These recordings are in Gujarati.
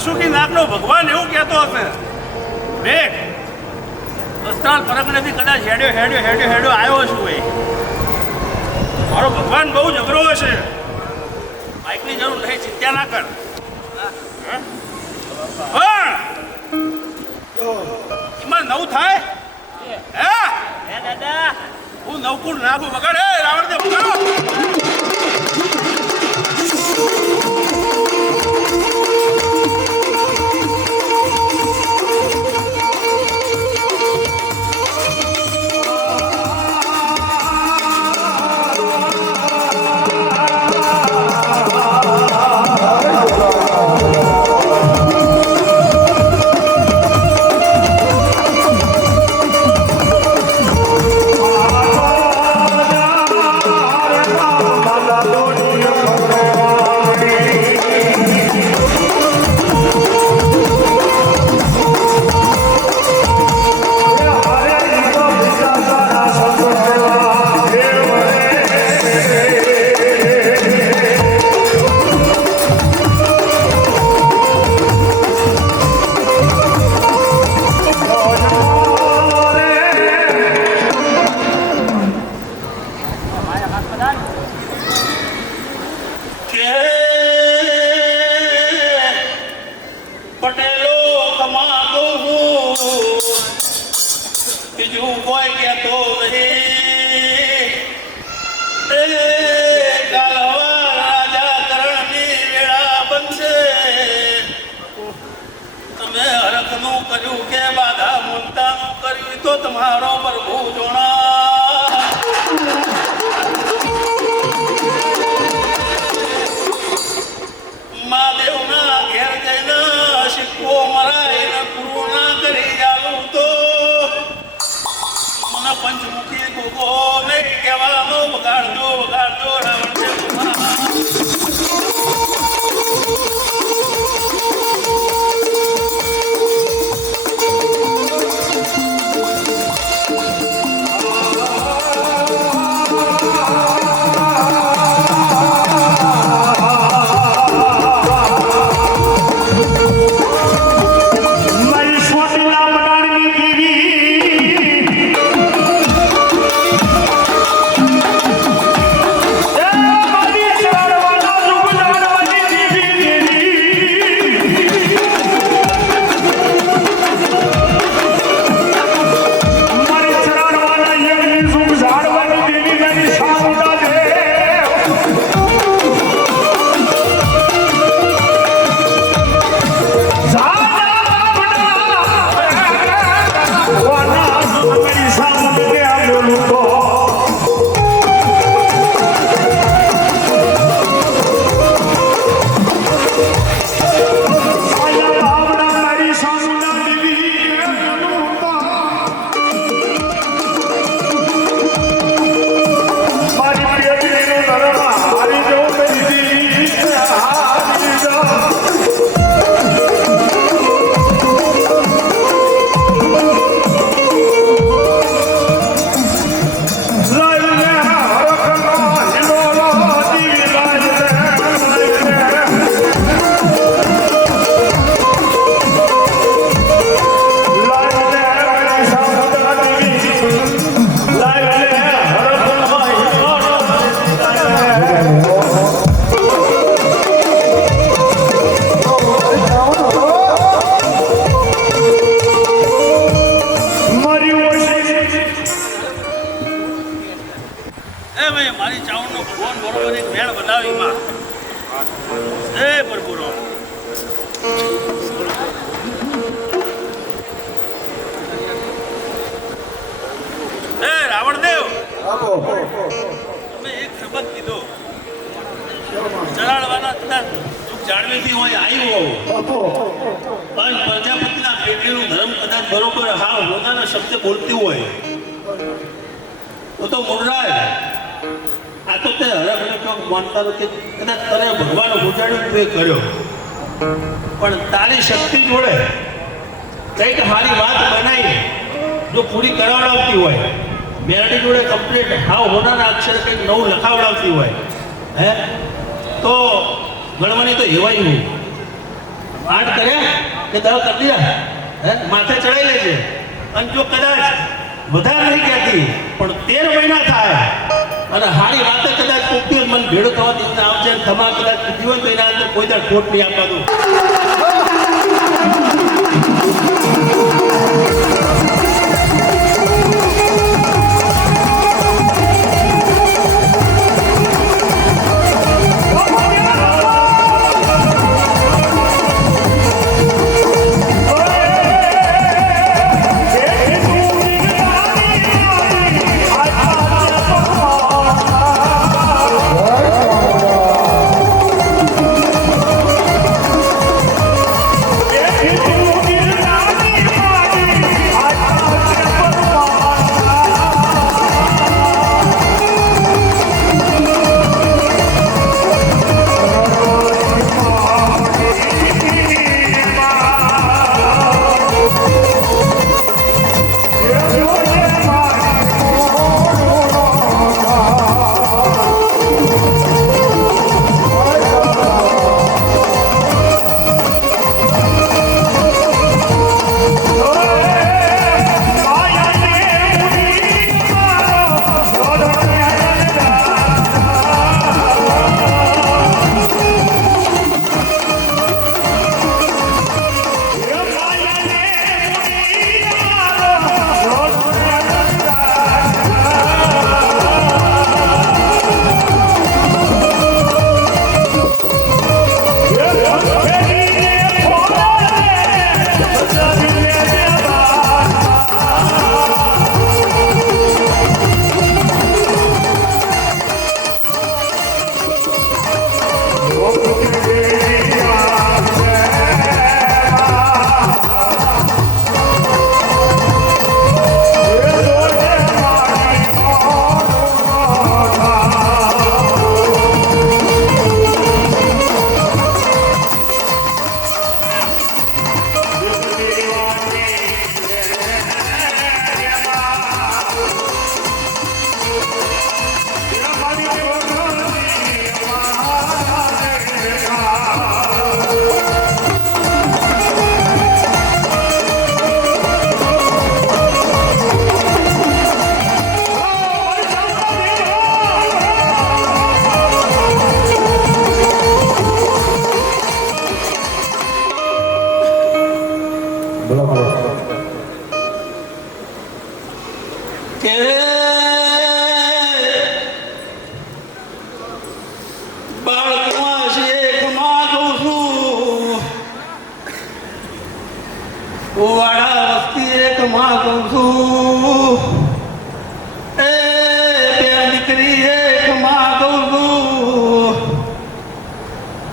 વાસુકી નાગનો ભગવાન એવું કહેતો હશે બેટ અસ્ત્રાલ પરગણેથી કદાચ હેડ્યો આવ્યો છું એ મારો ભગવાન બહુ જબરો હશે બાઇકની જરૂર નહીં ચિંતા ના કર પણ એમાં નવું થાય હે દાદા હું નવકુળ નાગું બગાડે રાવણ દે બગાડો કર્યું કે બાધા મુક્તાનું કર્યું તો તમારો પ્રભુ જોણા મહાદેવના ઘેર જઈને સિક્કો મરાઈને પૂરું ના કરી ચાલું તો મને પંચમુખી ગોગો નહીં કહેવાનો વગાડજો રાવણ તમે એક શબ્દ કીધો ચરાડવાના કદાચ જાળવેથી હોય આવ્યું પણ પ્રજાપતિના પેટીનું ધર્મ કદાચ બરોબર હા પોતાના શબ્દ બોલતી હોય તો મુરરાજ આ તો તે હરખ માનતા નથી કદાચ તને ભગવાન ઉજાડ્યું તે કર્યો પણ તારી શક્તિ જોડે કંઈક મારી વાત બનાવી જો પૂરી કરાવડાવતી હોય મેરડી જોડે કમ્પ્લીટ હાવ હોનાના અક્ષર કંઈક નવું લખાવડાવતી હોય હે તો ગણવાની તો હેવાય નહીં આઠ કર્યા કે 10 કરી દીધા હે માથે ચડાઈ લેજે અને જો કદાચ વધારે નહીં કહેતી પણ 13 મહિના થાય અને હારી વાતે કદાચ કોકની મન ભેડો થવા દીધું આવશે ખમા કદાચ જીવન તો એના અંદર કોઈ દર ખોટ નહીં આપવા દઉં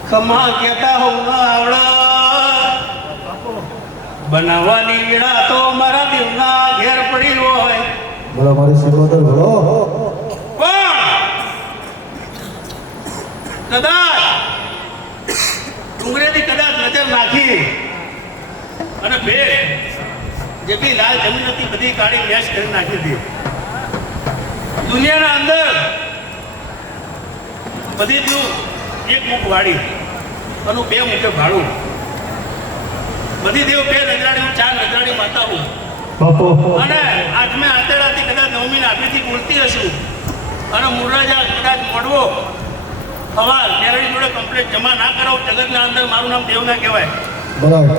ખમા કહેતા હોઉં આવડા બનાવવાની વેળા તો મારા દેવના ઘેર પડી હોય બોલો મારી સિકોતર બોલો પણ કદાચ ડુંગરેથી કદાચ નજર નાખી અને બે જેટલી લાલ જમીન હતી બધી કાઢી મેશ કરી નાખી હતી દુનિયાના અંદર બધી દેવ એક મુખ વાળી અને બે મુખે ભાડું બધી દેવ બે નજરાડી 4 નજરાડી માતાઓ અને આઠમે આતેડાથી કદાચ નવમી આફીથી બોલતી હશું અને મુરરાજા કદાચ મળવો સવાર મેરડી જોડે કમ્પ્લેટ જમા ના કરાવો જગતના અંદર મારું નામ દેવ ના કહેવાય બરાબર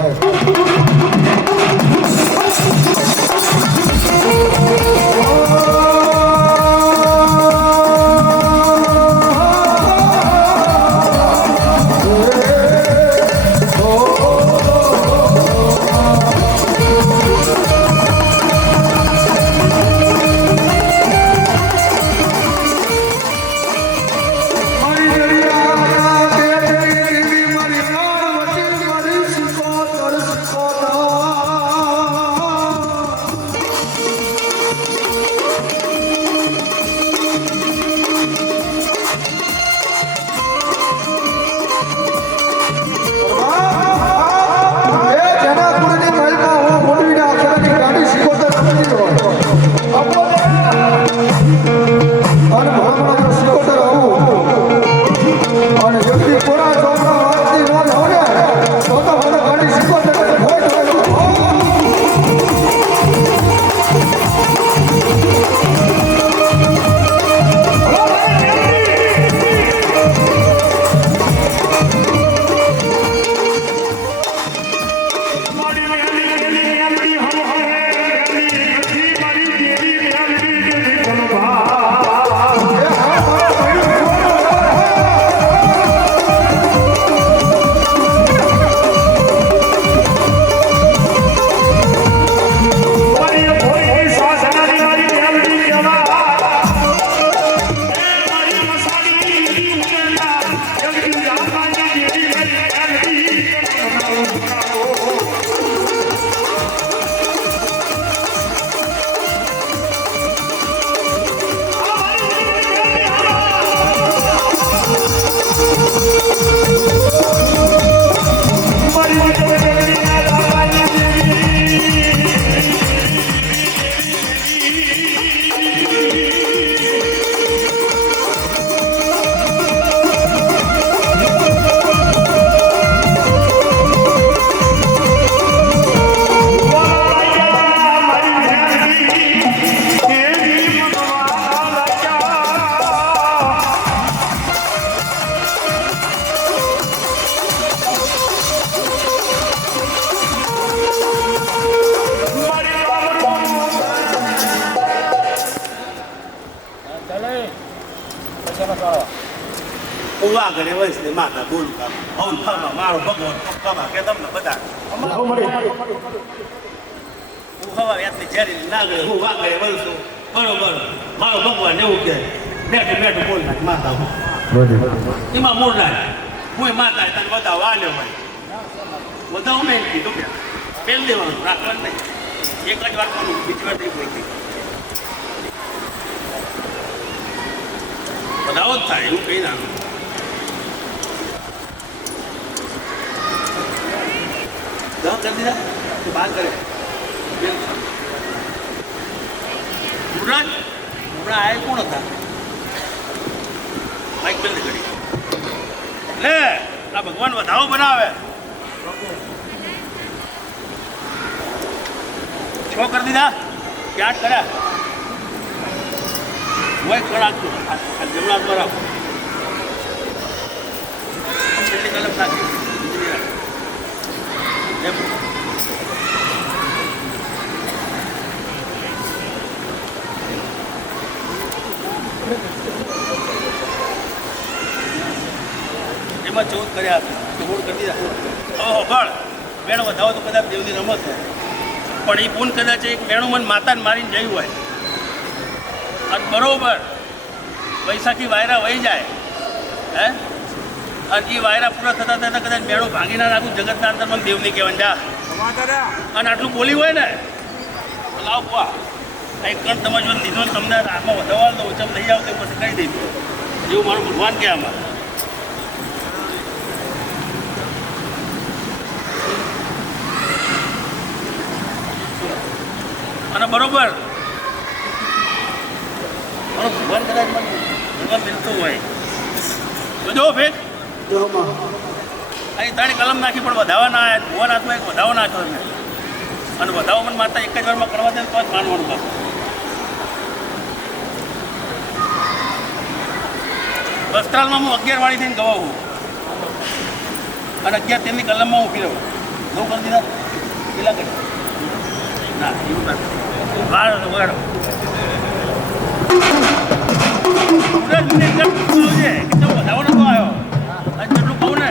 ઉવા ઘરે વયસ ને માતા બોલું કામ હવન ફામાં મારો ભગવાન ફામાં કે તમને બધા હું હવા યાતની ઝેરી ના ગયો હું વાગડે વળશું બરોબર મારો ભગવાન એવું કે બેઠું બેઠું બોલ નાખ માતા હું એમાં મૂળ નાખ હું માતા તને બતાવો આલ્યો ભાઈ બતાવું મેં કીધું કે પેલ દેવાનું રાખવાનું નહીં એક જ વાર કરવું બીજી વાર નહીં બોલતી બધાઓ જ થાય એવું કહી નાખું દહ કરી દીધા તો બાર કરે હમણાં આયા કોણ હતા બાઈક બેલ કરી લે આ ભગવાન વધાવો બનાવે છ કરી દીધા કે 8 કર્યા હોય કર આપજો જમણા બરાબર છેલ્લી કલમ નાખી એમાં 14 કર્યા હતા 16 કરી દીધા ઓહો બળ મેળો વધાવો તો કદાચ દેવની રમત છે પણ એ પૂન કદાચ એક મેણું મન માતાને મારીને જયું હોય અને બરોબર વૈશાખી વાયરા વહી જાય હે અને એ વાયરા પૂરા થતા થતા કદાચ મેળો ભાંગી ના નાખું જગતના અંદર મને દેવની કહેવાય જા અને આટલું બોલી હોય ને તો લાવ બુઆ એક કણ તમે જો લીધો ને તમને આમાં વધારવા દો ઓછા લઈ આવો તો પછી કહી દઈશું એવું મારું ભગવાન કે આમાં અને બરોબર ભગવાન કદાચ મને ભગવાન મિલતું હોય તો જો ભેગ અહીં તારી કલમ નાખી પણ વધાવા ના આવ્યા ભગવાન હાથમાં એક વધાવો નાખ્યો મેં અને વધાવો મને માતા એક જ વારમાં કરવા દે તો જ માનવાનું પાછું વસ્ત્રાલમાં હું 11 વાળી થઈને ગવાવું અને 11 તેમની કલમમાં ઊભી રહું નવ કરી દીધા પેલા કરી ના એવું નથી વાળો વગાડો વધાવો નતો આવ્યો અને જેટલું કહું ને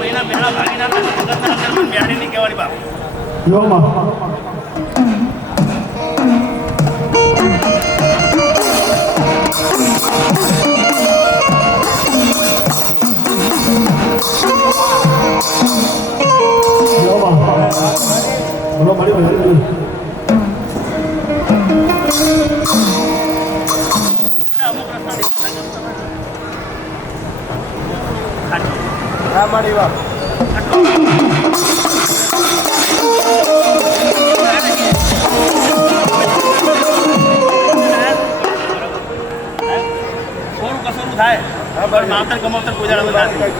મહિના મેળા ભાગીના મેળી નહીં કહેવાની બાપ બોલો મારી બહેન અમુક હા મારી વાત થોડું કસોરું થાય માવતર કમાવતર કોઈ દાડો નથી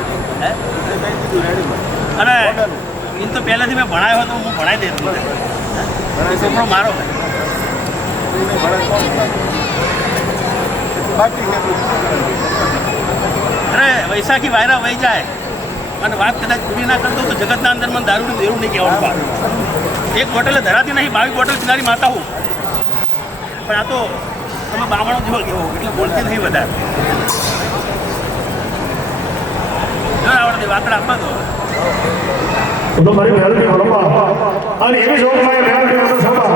અને એમ તો પહેલાંથી મેં ભણાયો હતો હું ભણાવી દેતો છોકરો મારો અરે વૈશાખી વાયરા વહી જાય અને વાત કદાચ પૂરી ના કરતો તો જગતના અંદર મને દારૂનું દેરું નહીં કહેવાનું એક બોટલે ધરાતી નહીં 22 બોટલ પીનારી માતા હું પણ આ તો તમે બામણો જેવો કેવો એટલે બોલતી નહીં વધારે જો આવડે વાકડા આપવા દો તો મારી મેળવી વળવા અને એવી જોગમાં મેળવી વળો છોડા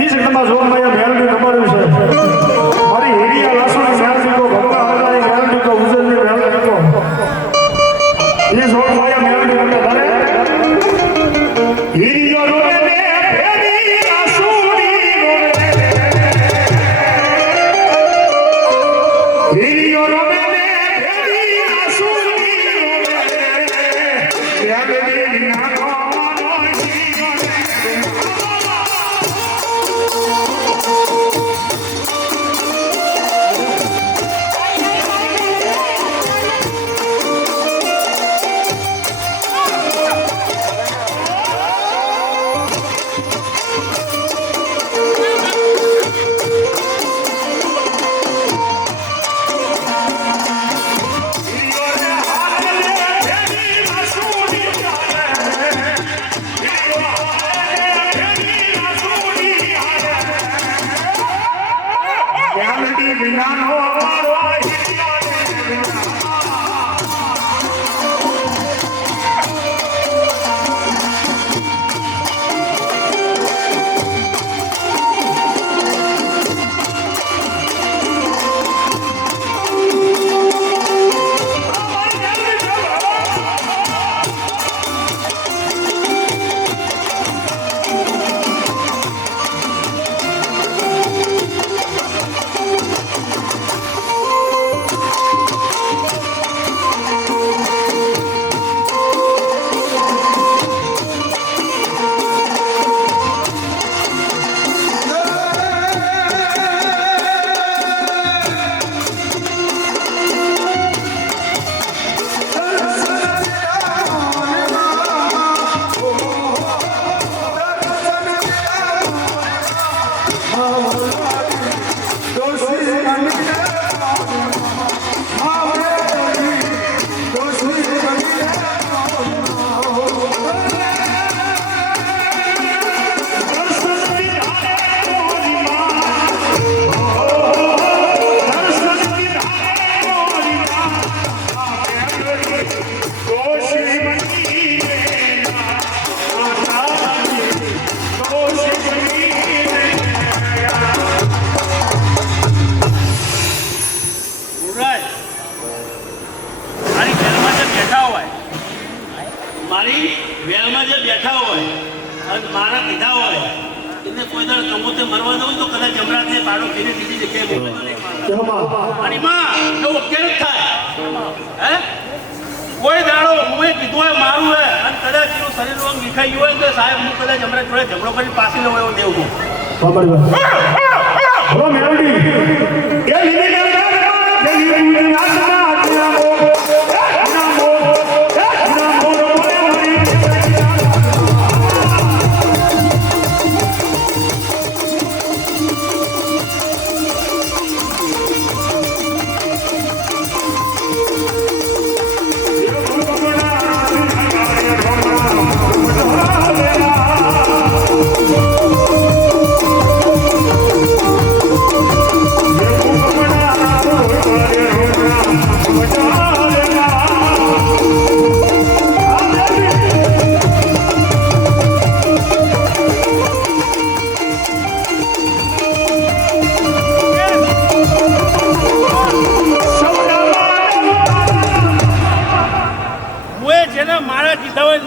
ઈ જગ્યામાં જોગમાં મેળવી નંબર્યું છે મારી હેરિયા લાસોની મેળવી કો ભગવાન હરાની મેળવી કો ઉજલની મેળવી કો ઈ જોગમાં મેળવી વળો ધરે હેરિયો રોને ને ફેરી લાસોની રોને મેલડી વિનાનો અમારો હિરિયાની વિના. મારી વેલમાં જે બેઠા હોય અને મારા પીધા હોય એને કોઈ દાડ કમોતે મરવા દઉં તો કદાચ જમરાજને પાડો ફેરી બીજી જગ્યાએ મોકલતો નહીં મારો. અને માં એવું કેમ થાય હે કોઈ દાડો હું કીધું હોય મારું હોય અને કદાચ એનું શરીર રોગ વિખાઈ ગયું હોય તો સાહેબ હું કદાચ જમરાજ જોડે ઝઘડો કરી પાછી લઉં એવું દેવું ઓ મેલડી એ લીધી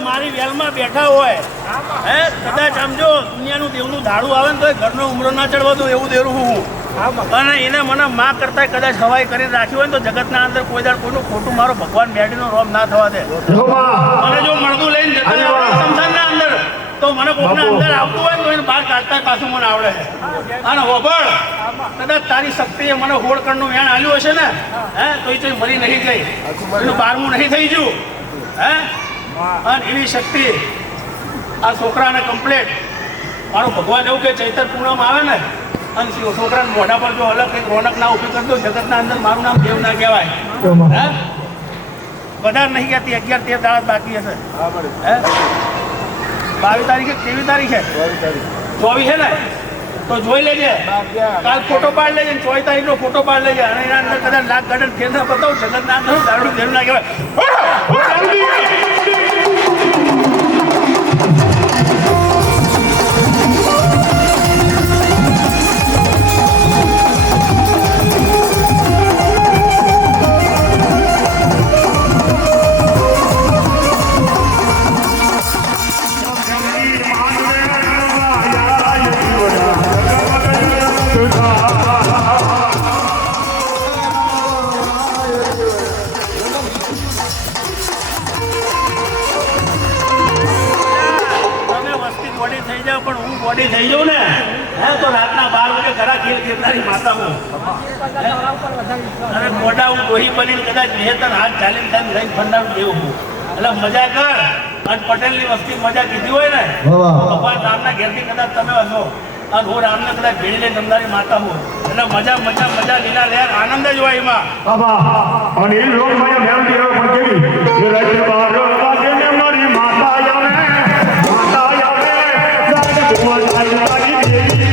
મારી વેલમાં બેઠા હોય હે કદાચ આમ જો દુનિયાનું દેવનું ધાડું આવે ને તો ઘરનો ઉમરો ના ચડવા દો એવું દેવું હું અને એને મને માં કરતા કદાચ હવાઈ કરીને રાખ્યું હોય ને તો જગતના અંદર કોઈ દાડ કોઈનું ખોટું મારો ભગવાન બેઠીનો રોમ ના થવા દે. મને જો મળતું લઈને જતા સંસારના અંદર તો મને કોકના અંદર આવતું હોય તો એને બહાર કાઢતા પાછું મને આવડે છે. અને હોબળ કદાચ તારી શક્તિએ મને હોળકણનું વેણ આલ્યું હશે ને હે તો એ મરી નહીં ગઈ એનું બારમું નહીં થઈ ગયું હે અને એવી શક્તિ આ છોકરાને કમ્પ્લેટ મારો ભગવાન એવું કે ચૈતર પૂનમ આવે ને અને છોકરાને મોઢા પર જો અલગ કંઈક રોનક ના ઉભી કરી દો જગતના અંદર મારું નામ દેવ ના કહેવાય હે બધા નહીં કહેતી 11-13 દાડા બાકી હશે હે 22 તારીખે 23 તારીખે 24 છે ને તો જોઈ લેજે કાલ ફોટો પાડ લેજે 24 તારીખનો ફોટો પાડ લેજે અને એના અંદર કદાચ લાખ ગાર્ડન ફેર ના બતાવું જગતના અંદર દારૂ દેવ ના કહેવાય. પણ હું બોડી થઈ જાઉં ને હે તો રાતના 12 વાગે ઘરા ખેલ ખેલનારી માતા હું અને મોઢા હું દોહી બનીને કદાચ બેહતર હાથ ચાલીને થાય લઈને ફંડાવું દેવું હું એટલે મજા કર અને પટેલની વસ્તી મજા કીધી હોય ને ભગવાન રામના ઘેરથી કદાચ તમે હશો અને હું રામને કદાચ ભેળી લઈને જમનારી માતા હું એટલે મજા મજા મજા લીલા લહેર આનંદ જ હોય એમાં અને એ લોક માયા મેલડી આવે પણ કેવી એ રાત્રે 12 વાગે ને મારી માતા આવે ભગવાન આવી દેવી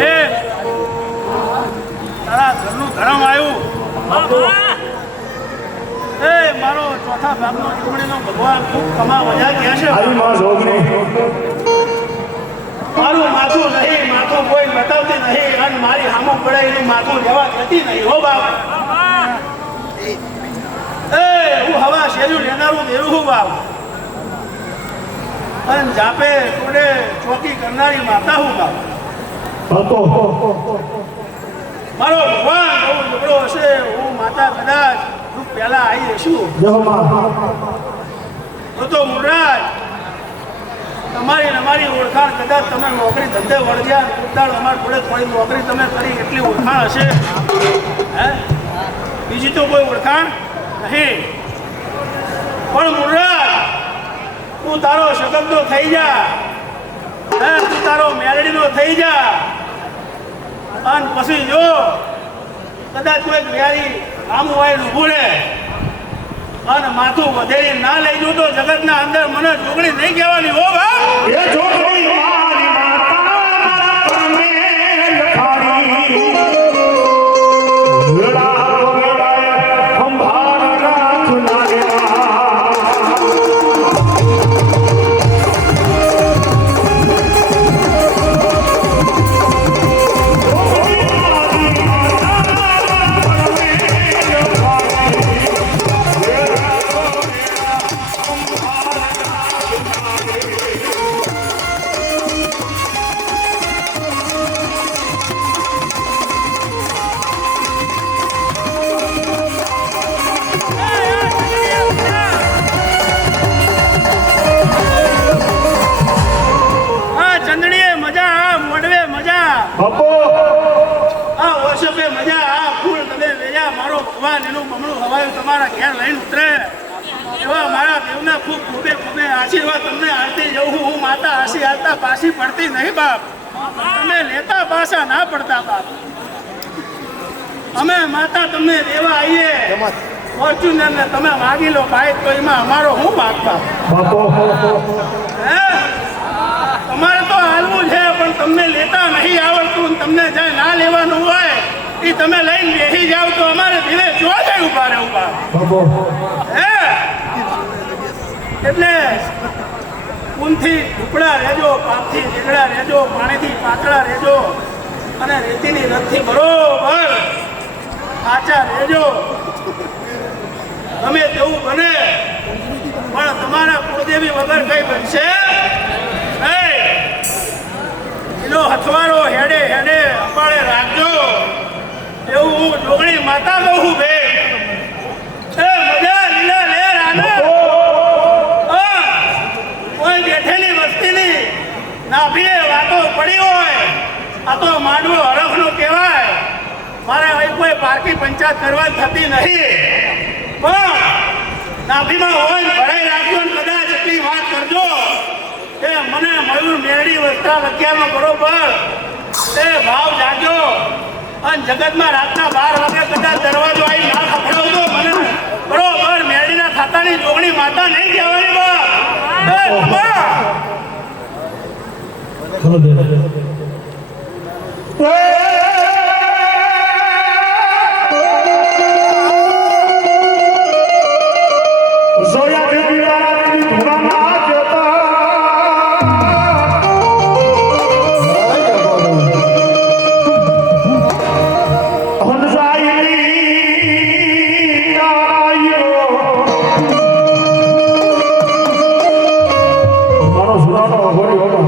એ તારા ઘરનું ધરમ આવ્યું એ મારો ચોથા ભાગનો ચૂંટણીનો ભગવાન ખૂબ કમા મજા ગયા છે આવી માં જોગણી મારું માથું નહીં માથું કોઈ બતાવતી નહીં અને મારી સામું પડે એનું માથું લેવા જતી નહીં હો બાપ એ હું હવા શેર્યું લેનારું દેરું હું બાપ અને જાપે થોડે ચોકી કરનારી માતા હું બાપ હતો મારો ભગવાન બહુ ઝઘડો હશે હું માતા કદાચ હું પહેલા આવી જઈશું જહો માં તો મુરરાજ તમારી ને અમારી ઓળખાણ કદાચ તમે નોકરી ધંધે વળગ્યા ઉતાળ અમારી જોડે થોડી નોકરી તમે કરી એટલી ઓળખાણ હશે હે બીજી તો કોઈ ઓળખાણ નહીં પણ મુરરાજ તું તારો શકમનો થઈ જા હે તું તારો મેલડીનો થઈ જા અને પછી જો કદાચ કોઈ વ્યારી આમ હોય ઊભું રહે અને માથું વધેરી ના લઈ જવું તો જગતના અંદર મને જોગણી નહીં કહેવાની હો બા એ જોગણી મારી માતા પરમે લખાણી વેળા વેળાએ સંભાળ રાખ નાગેરા ચંદડીએ મજા આ મોડવે મજા બાપો આ વર્ષે મજા આ ફૂલ તમે વેજા મારો ભગવાન એનું બમણું હવાયું તમારા ઘેર લઈને ઉતરે એવા મારા દેવના ખૂબ ખૂબે ખૂબે આશીર્વાદ તમને આલતી જવું હું માતા આશી આલતા પાછી પડતી નહીં બાપ તમે લેતા પાછા ના પડતા બાપ અમે માતા તમને દેવા આવીએ ફોર્ચ્યુનર ને તમે માગી લો બાઈક તો એમાં અમારો હું ભાગ બાપ બાપો હે તમારે તો હાલવું છે પણ તમને લેતા નહીં આવડતું ને તમને જ્યાં ના લેવાનું હોય એ તમે લઈને બેસી જાવ તો અમારે ધીરે જોવા જાય ઉભા રહે ઉભા બાપો હે એટલે ઊનથી ઢુકડા રહેજો પાપથી નીકળા રહેજો પાણીથી પાતળા રહેજો અને રેતીની રથથી બરોબર સાચા રહેજો તમે તેવું બને પણ તમારા કુળદેવી વગર કઈ બનશે એનો હથવારો હેડે હેડે અપાડે રાખજો એવું હું જોગણી માતા કહું બે મજા લીલા લેર આને કોઈ બેઠેલી વસ્તીની નાભીએ વાતો પડી હોય આ તો માંડવો હરખનો કહેવાય મારે અહીં કોઈ પારકી પંચાયત કરવા થતી નહીં પણ નાભીમાં હોય ભરાઈ રાખજો ને કદાચ એટલી વાત કરજો કે મને મયુર મેળી વસ્ત્રા લગ્યામાં બરોબર એ ભાવ જાગજો અને જગતમાં રાતના 12 વાગે કદાચ દરવાજો આવી ના ખખડાવજો મને બરોબર મેળીના ખાતાની જોગણી માતા નહીં કહેવાની બા જોયા દેવી વાળાની ધૂળામાં જતા હંસાઈની આયો મારો સુરાનો અઘોરી હોતો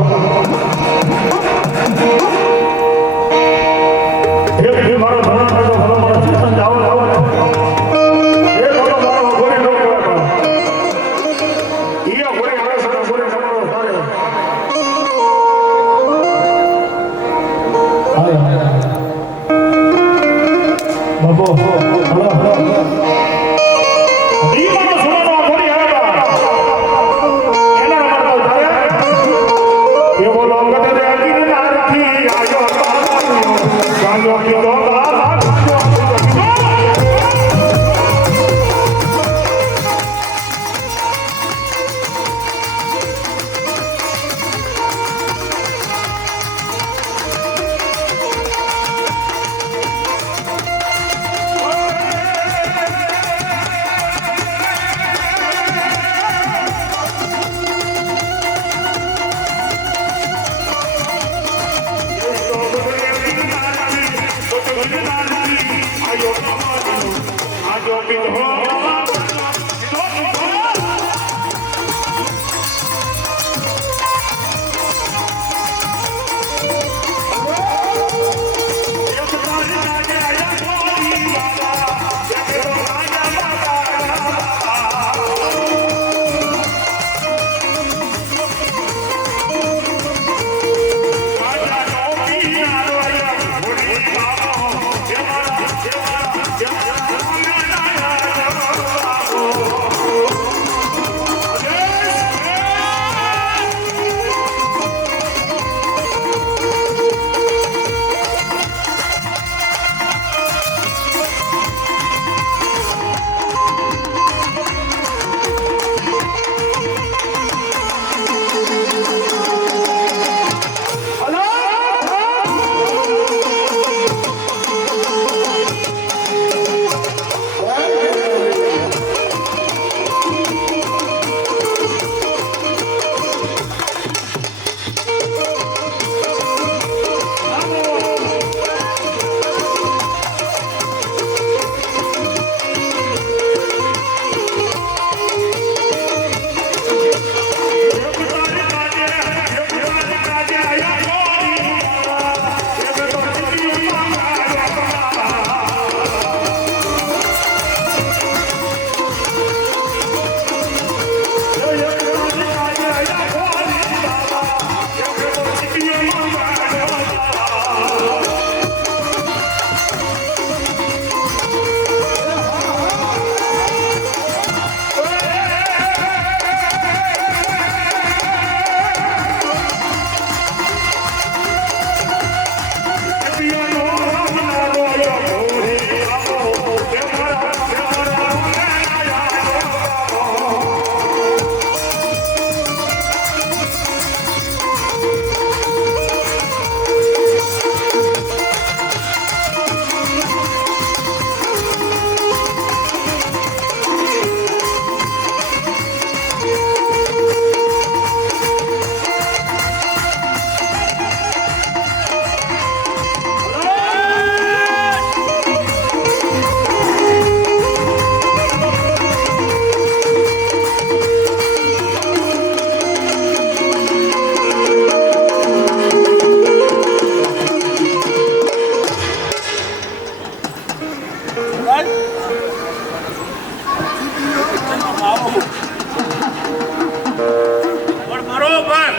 પણ બરોબર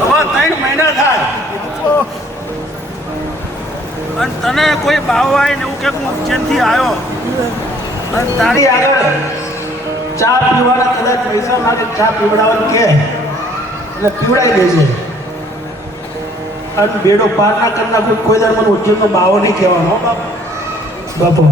હવે 3 મહિના થાય અને તને કોઈ બાવાય ને એવું કે હું ઉજ્જૈનથી આવ્યો અને તારી આગળ ચા પીવાના કદાચ પૈસા માટે ચા પીવડાવવાનું કે એટલે પીવડાવી દેજે અને બેડો પાર ના કરી નાખું કોઈ દર મને ઉદ્યોગનો બાવો નહીં કહેવાનો હો બાપો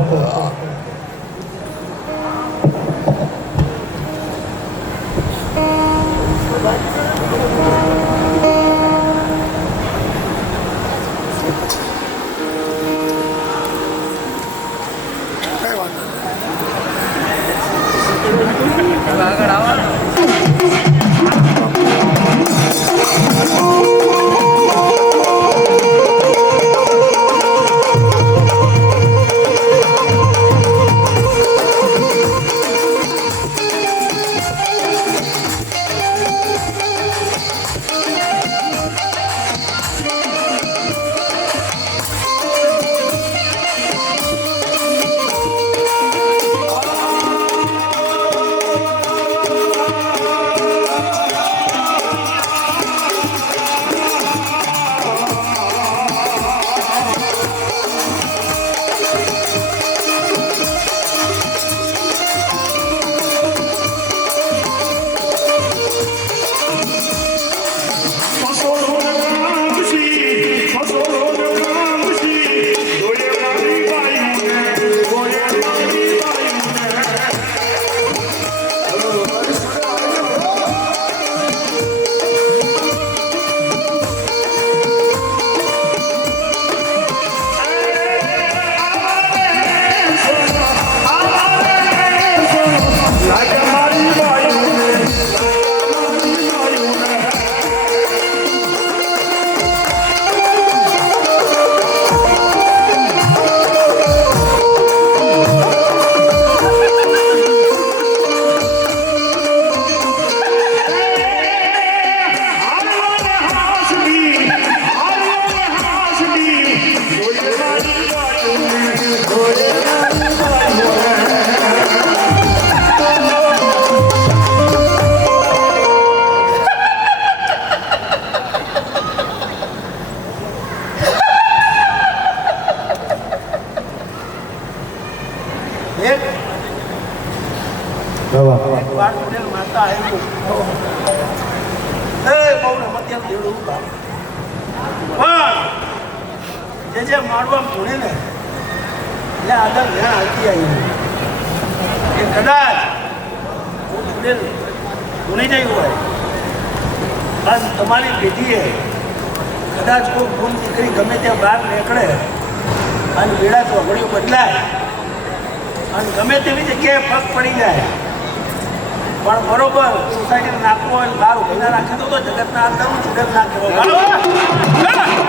આગળ આવવાનું બાર પડેલ માતા આવ્યું એ બહુ રમતિયાત દેવડું બાપ પણ જે મારવા ભૂણે ને એટલે આગળ જ્યાં આવતી આવી એ કદાચ હું પડેલ ભૂણી જઈ હોય અને તમારી પેઢીએ કદાચ કોઈ ગુણ દીકરી ગમે ત્યાં બહાર નીકળે અને વેળા ચોઘડીઓ બદલાય અને ગમે તેવી જગ્યાએ પગ પડી જાય પણ બરોબર સોસાયટીને નાખવો હોય બહાર ઉભી ના રાખી દો તો જગતના અંદરનું જગત ના કહેવાય બરોબર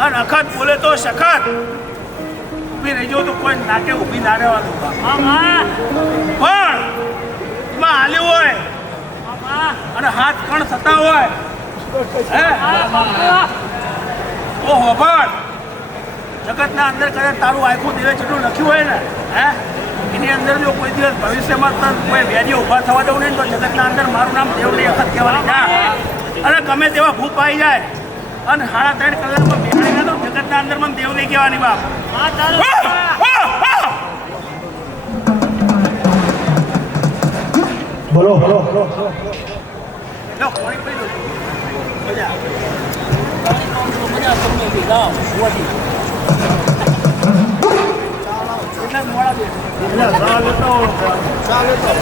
અને અખત બોલે તો સખત ઊભી રહી જાઓ તો કોઈ નાકે ઊભી ના રહેવાનું પણ એમાં હાલ્યું હોય અને હાથ કણ થતા હોય ઓ હોભળ જગતના અંદર કદાચ તારું આખું દેવે જેટલું લખ્યું હોય ને એની અંદર જો કોઈ દિવસ ભવિષ્યમાં કોઈ વ્યાજી ઊભા થવા દઉં નહીં તો જગતના અંદર મારું નામ દેવની અખત કહેવાની ના અને ગમે તેવા ભૂત આવી જાય અને 3.5 કલાકમાં બેહાડી ના તો જગતના અંદર મને દેવ નહીં કહેવાની બાપ બોલો બોલો લો કોણી પડી મજા મજા તમને ગાઓ સુવાથી એટલા મોડા બે ચાલે તો